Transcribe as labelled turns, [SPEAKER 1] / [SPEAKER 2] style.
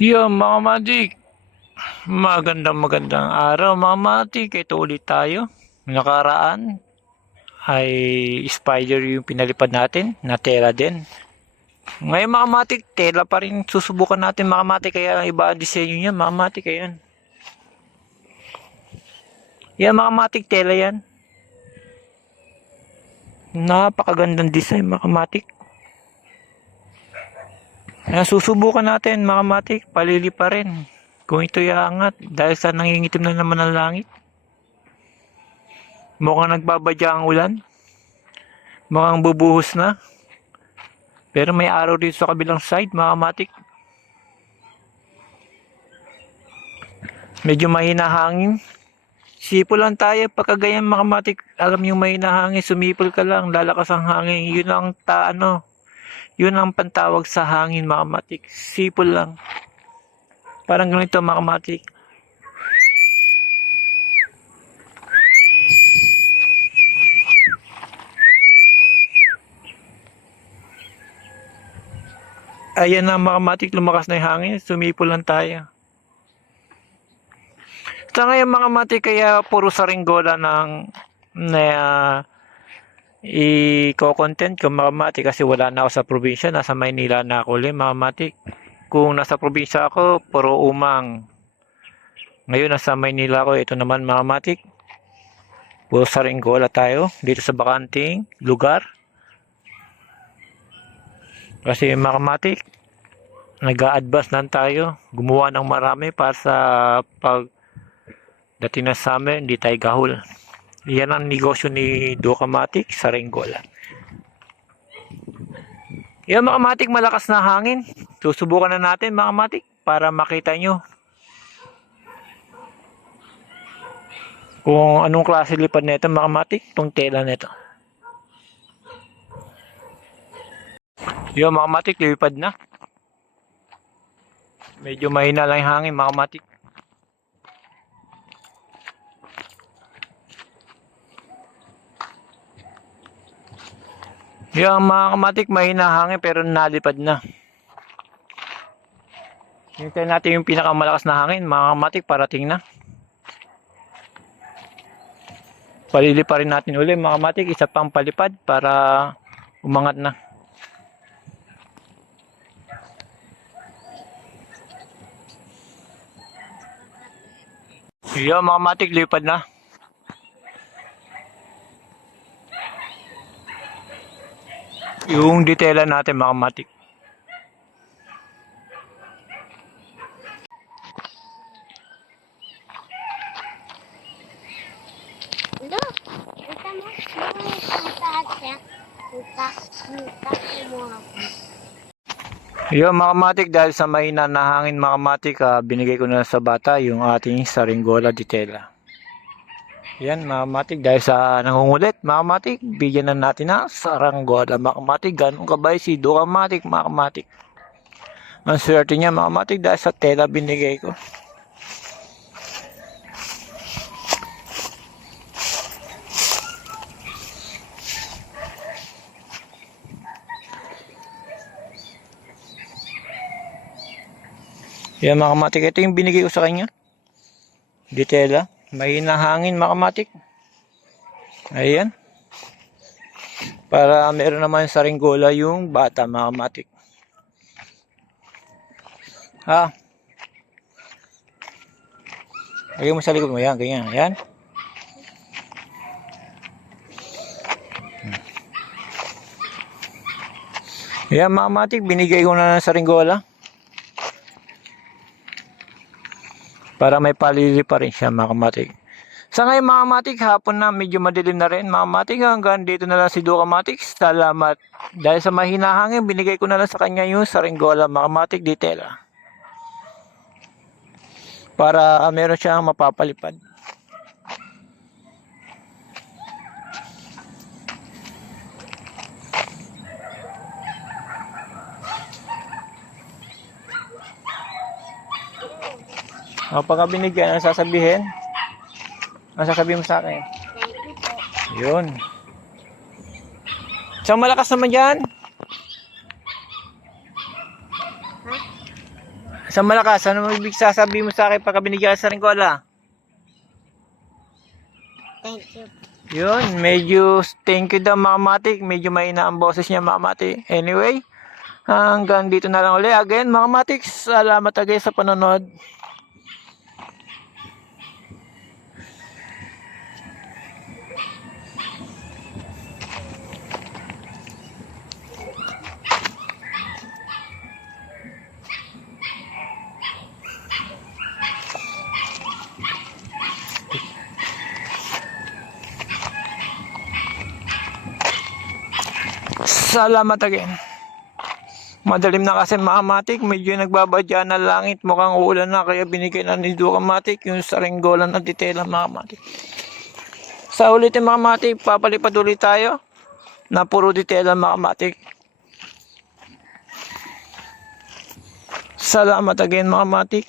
[SPEAKER 1] Yo, mga matik. Magandang magandang araw, mga matik. Ito ulit tayo. Nakaraan ay spider yung pinalipad natin na tela din. Ngayon mga matik, tela pa rin susubukan natin mga matik. Kaya iba ang disenyo niya, mga matik. Yan mga matik, tela yan. Napakagandang design mga matik. Kaya susubukan natin mga matik, palili pa rin. Kung ito'y aangat dahil sa nangingitim na naman ang langit. Mukhang nagbabadya ang ulan. Mukhang bubuhos na. Pero may araw dito sa kabilang side mga matik. Medyo mahina hangin. Sipo lang tayo pagka ganyan mga matik. Alam yung mahina hangin, sumipol ka lang, lalakas ang hangin. Yun ang ta ano, yun ang pantawag sa hangin mga matik. Sipol lang. Parang ganito mga matik. Ayan na mga matik, lumakas na yung hangin. Sumipol lang tayo. Sa ngayon mga matik, kaya puro saringgola ng na i-content ko mga kasi wala na ako sa probinsya. Nasa Maynila na ako ulit mga. Kung nasa probinsya ako, puro umang. Ngayon nasa Maynila ako, ito naman mga matik. Puro saringgola tayo dito sa bakanting lugar. Kasi mga matik, nag-a-advance lang tayo. Gumawa ng marami para sa pag dating na summer, hindi tayo gahol. Yan ang negosyo ni Dokamatic sa Ringgola. Yan mga matik, malakas na hangin. Susubukan na natin mga matik para makita nyo kung anong klase lipad nito mga matik, itong tela nito. Yan mga matik, lipad na. Medyo mahina lang yung hangin mga matik. Yung mga kamatik mahina hangin pero nalipad na. Hintayin natin yung pinakamalakas na hangin, mga kamatik parating na. Palili pa rin natin uli mga kamatik, isa pang palipad para umangat na. Yung mga kamatik lipad na. Yung detailan natin mga
[SPEAKER 2] ako.
[SPEAKER 1] Yung mga kamatik dahil sa mahina na hangin mga kamatik, ah, binigay ko na sa bata yung ating saringgola de tela. Yan mga kamatik dahil sa nangungulit mga kamatik, bigyan na natin na saranggola mga kamatik. Ganun kabay si Dokamatik mga kamatik. Ang swerte niya mga kamatik dahil sa tela binigay ko. Yan mga kamatik, ito yung binigay ko sa kanya. Ditela. Mahina hangin mga kamatik. Ayan. Para meron naman sa ringgola yung bata mga kamatik. Ha? Lagay mo sa likod mo yan, ganyan. Ayan. Ayan mga kamatik, binigay ko na sa ringgola. Para may palili pa rin siya mga kamatik. Sa ngayon mga kamatik, hapon na medyo madilim na rin mga kamatik. Hanggang dito na lang si Duka Kamatik. Salamat. Dahil sa mahina hangin, binigay ko na lang sa kanya yung saringgola mga kamatik detail. Para ah, meron siyang mapapalipad. O, pagka binigyan, ano sasabihin? Ano sasabihin mo sa akin? Yun. So, malakas naman yan. Sa malakas, ano ibig sasabihin mo sa akin pagka binigyan sa ringgola?
[SPEAKER 2] Thank you.
[SPEAKER 1] Yun, medyo thank you daw mga matik. Medyo mahina ang boses niya mga matik. Anyway, hanggang dito na lang ulit. Again mga matik, salamat again sa panonood. Salamat again. Madalim na kasi mga matik, medyo nagbabadya na langit, mukhang uulan na, kaya binigay na ni Duka Matik yung saringgolan at ditela mga matik. Sa ulitin mga matik, papalipad ulit tayo na puro ditela mga matik. Salamat again mga matik.